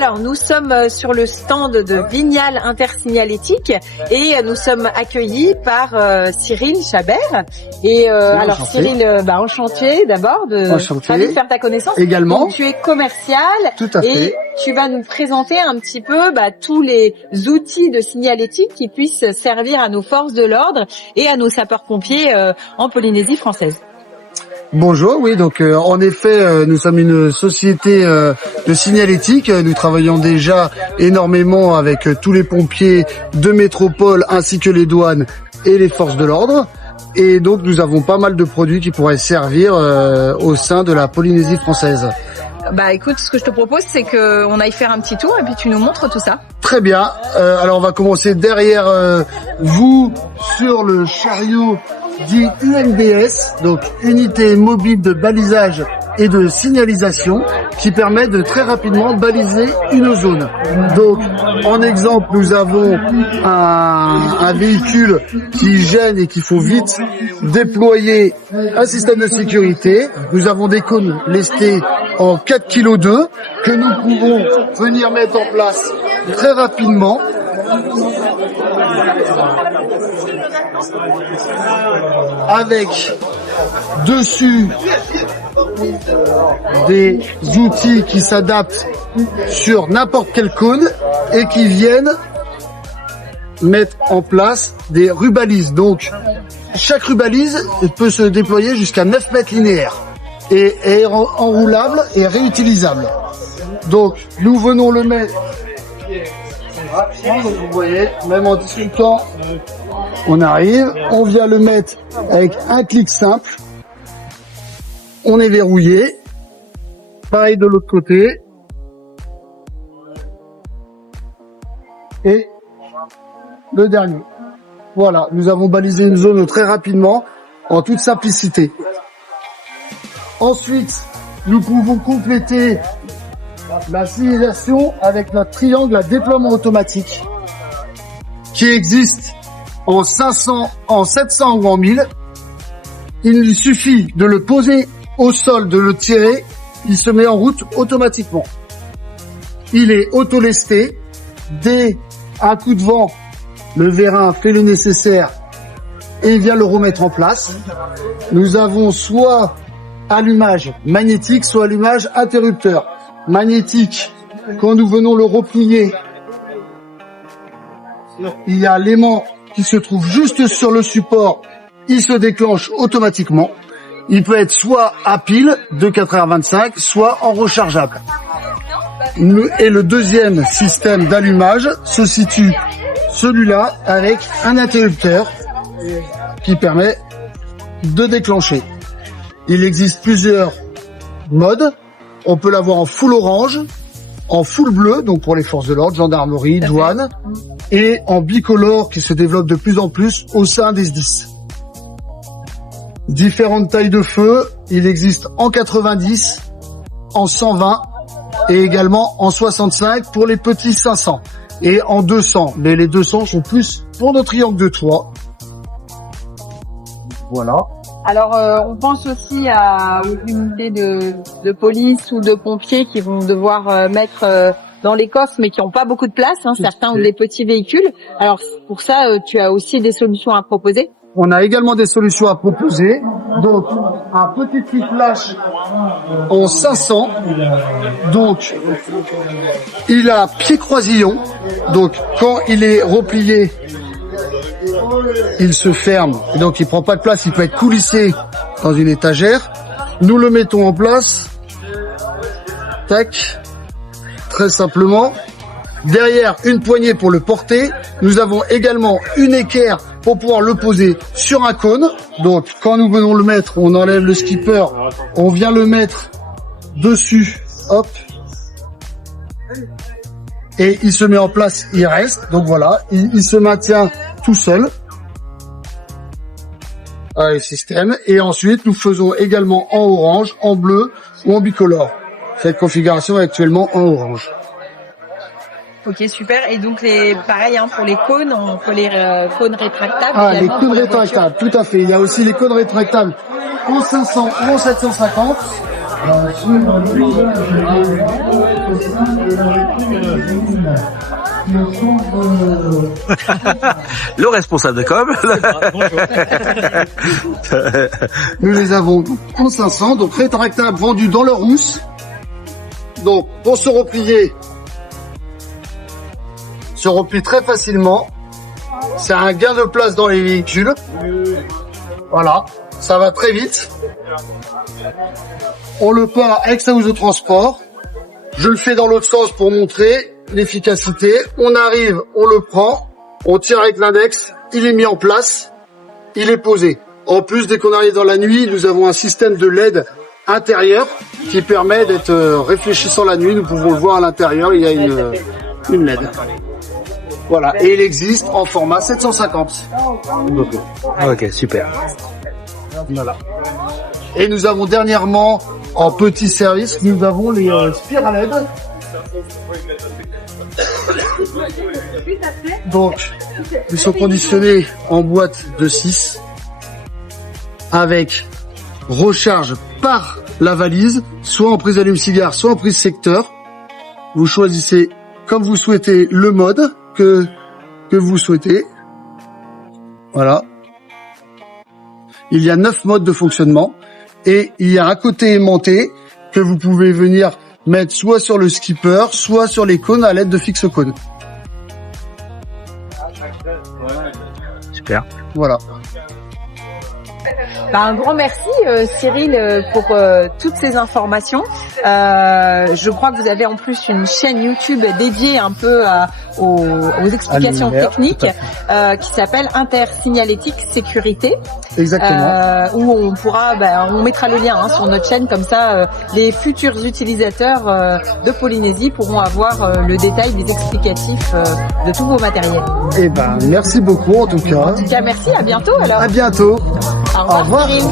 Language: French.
Alors, nous sommes sur le stand de Vignal Intersignalétique et nous sommes accueillis par Cyril Chabert. Et alors enchanté. Cyril, enchanté d'abord ravi de faire ta connaissance. Également. Donc, tu es commercial. Tout à fait. Et tu vas nous présenter un petit peu tous les outils de signalétique qui puissent servir à nos forces de l'ordre et à nos sapeurs-pompiers en Polynésie française. Bonjour, oui, donc en effet, nous sommes une société de signalétique. Nous travaillons déjà énormément avec tous les pompiers de métropole ainsi que les douanes et les forces de l'ordre. Et donc nous avons pas mal de produits qui pourraient servir au sein de la Polynésie française. Bah écoute, ce que je te propose, c'est qu'on aille faire un petit tour et puis tu nous montres tout ça. Très bien. Alors on va commencer derrière vous sur le chariot dit UMBS, donc unité mobile de balisage et de signalisation, qui permet de très rapidement baliser une zone. Donc, en exemple, nous avons un véhicule qui gêne et qu'il faut vite déployer un système de sécurité. Nous avons des cônes lestés en 4 kg 2 que nous pouvons venir mettre en place très rapidement. Avec dessus des outils qui s'adaptent sur n'importe quel cône et qui viennent mettre en place des rubalises. Donc, chaque rubalise peut se déployer jusqu'à 9 mètres linéaires et est enroulable et réutilisable. Donc, nous venons le mettre rapidement, donc vous voyez, même en discutant, on arrive, on vient le mettre avec un clic simple, on est verrouillé, pareil de l'autre côté, et le dernier. Voilà, nous avons balisé une zone très rapidement, en toute simplicité. Ensuite, nous pouvons compléter la signalisation avec notre triangle à déploiement automatique, qui existe en 500, en 700 ou en 1000. Il lui suffit de le poser au sol, de le tirer, il se met en route automatiquement. Il est auto-lesté. Dès un coup de vent, le vérin fait le nécessaire et vient le remettre en place. Nous avons soit allumage magnétique, soit allumage interrupteur. Magnétique, quand nous venons le replier, il y a l'aimant qui se trouve juste sur le support, il se déclenche automatiquement. Il peut être soit à pile de 4h25, soit en rechargeable. Et le deuxième système d'allumage se situe celui-là avec un interrupteur qui permet de déclencher. Il existe plusieurs modes. On peut l'avoir en full orange, en full bleu, donc pour les forces de l'ordre, gendarmerie, douane, et en bicolore qui se développe de plus en plus au sein des SDIS. Différentes tailles de feu, il existe en 90, en 120 et également en 65 pour les petits 500 et en 200. Mais les 200 sont plus pour nos triangles de toit. Voilà. Alors, on pense aussi aux unités de police ou de pompiers qui vont devoir mettre dans les coffres, mais qui n'ont pas beaucoup de place. Certains ont des petits véhicules. Alors, pour ça, tu as aussi des solutions à proposer. On a également des solutions à proposer. Donc, un petit triplage en 500. Donc, il a pied croisillon. Donc, quand il est replié, il se ferme. Et donc, il prend pas de place. Il peut être coulissé dans une étagère. Nous le mettons en place. Tac. Très simplement. Derrière, une poignée pour le porter. Nous avons également une équerre pour pouvoir le poser sur un cône. Donc, quand nous venons le mettre, on enlève le skipper, on vient le mettre dessus, hop, et il se met en place, il reste. Donc voilà, il se maintient tout seul. Le système. Et ensuite, nous faisons également en orange, en bleu ou en bicolore. Cette configuration est actuellement en orange. Ok, super. Et donc, pareil, pour les cônes, on peut les cônes rétractables. Les cônes rétractables, tout à fait. Il y a aussi les cônes rétractables en 500 ou en 750. Le responsable de com. Nous les avons en 500, donc rétractables, vendus dans leur housse. Donc, pour se replie très facilement. C'est un gain de place dans les véhicules. Voilà, ça va très vite. On le peint avec sa housse de transport. Je le fais dans l'autre sens pour montrer l'efficacité. On arrive, on le prend, on tire avec l'index, il est mis en place, il est posé. En plus, dès qu'on arrive dans la nuit, nous avons un système de LED intérieur qui permet d'être réfléchissant la nuit. Nous pouvons le voir à l'intérieur, il y a une LED. Voilà, et il existe en format 750. Ok, super. Voilà. Et nous avons dernièrement, en petit service, nous avons les spirales LED. Donc, ils sont conditionnés en boîte de 6 avec recharge par la valise, soit en prise allume-cigare, soit en prise secteur. Vous choisissez comme vous souhaitez le mode que vous souhaitez. Voilà. Il y a 9 modes de fonctionnement et il y a un côté aimanté que vous pouvez venir mettre soit sur le skipper, soit sur les cônes à l'aide de fixe-cônes. Super. Voilà. Un grand merci Cyril pour toutes ces informations. Je crois que vous avez en plus une chaîne YouTube dédiée un peu aux explications techniques qui s'appelle Intersignalétique Sécurité. Exactement. Où on pourra, on mettra le lien sur notre chaîne, comme ça les futurs utilisateurs de Polynésie pourront avoir le détail des explicatifs de tous vos matériels. Eh ben, merci beaucoup en tout cas. En tout cas, merci, à bientôt alors. À bientôt. Au revoir. Au revoir. Cyril.